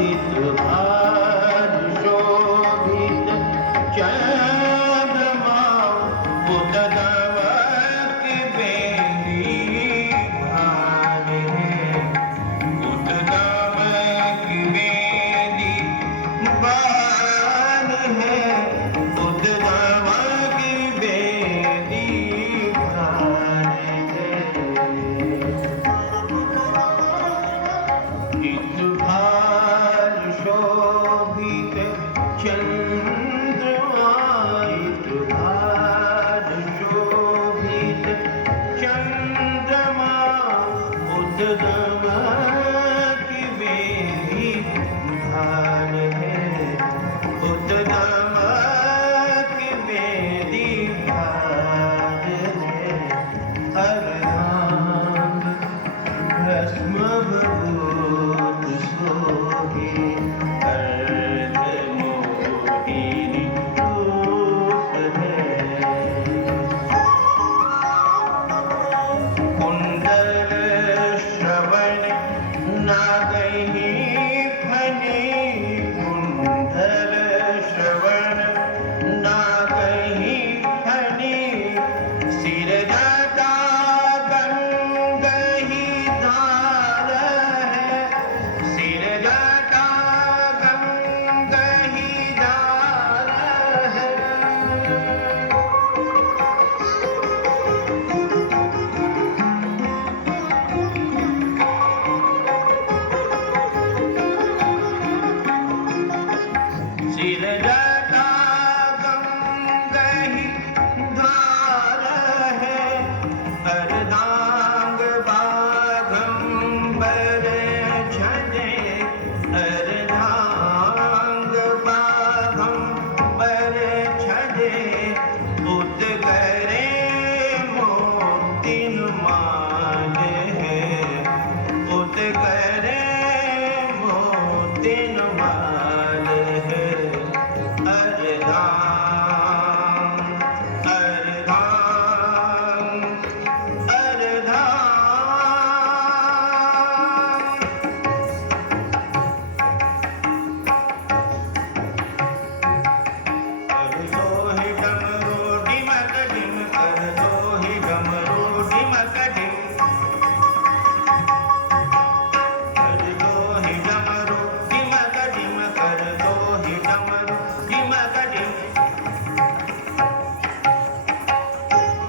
भार शोभित चंद्रमा उद्दवक बेली भार है उद्दवक बेली भार है उद्दवक बेली भार है भार शोभित चंद्रमा भार शोभित चंद्रमा उद्दमक बेली भार है उद्दमक बेली भार है अर्धांग भस्मभूत सोहे अर्धमोहिनी रूप है कुंडल श्रवण नागहि फणी कुंडल श्रवण नागहि फणी सिर जटा गंगहि धार है सिर जटा गंगहि धार है सिर जटा गंगहि धार है अर्धांग बाघंबर छजे अर्धांग बाघंबर छजे उद्गरे मोतिन माल है उद्गरे मोतिन माल